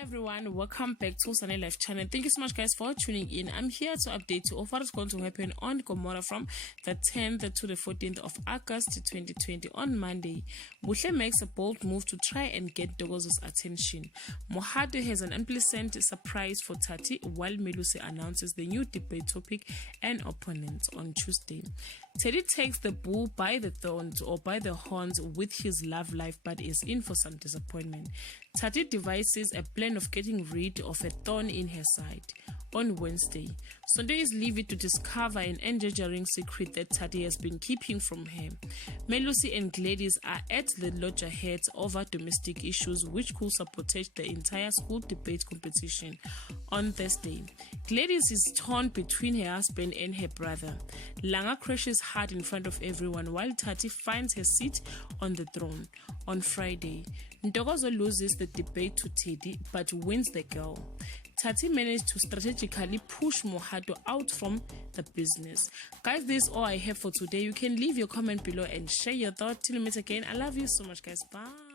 everyone, welcome back to Sunny Life channel. Thank you so much guys for tuning in. I'm here to update you of what is going to happen on Gomora from the 10th to the 14th of August 2020. On Monday, Buhle makes a bold move to try and get Dogozo's attention. Mohado has an unpleasant surprise for Tati, while Melusi announces the new debate topic and opponent on Tuesday. Teddy takes the bull by the thorns or by the horns with his love life, but is in for some disappointment. Tati devises a plan of getting rid of a thorn in her side. On Wednesday, Sunday is leaving to discover an endangering secret that Tati has been keeping from her. Melusi and Gladys are at the loggerheads over domestic issues which could sabotage the entire school debate competition. On Thursday, Gladys is torn between her husband and her brother. Langa crashes hard in front of everyone while Tati finds her seat on the throne. On Friday, Ntokozo loses the debate to Teddy but wins the girl. Tati managed to strategically push Mohado out from the business. Guys, this is all I have for today. You can leave your comment below and share your thoughts. Till we meet again, I love you so much guys. Bye.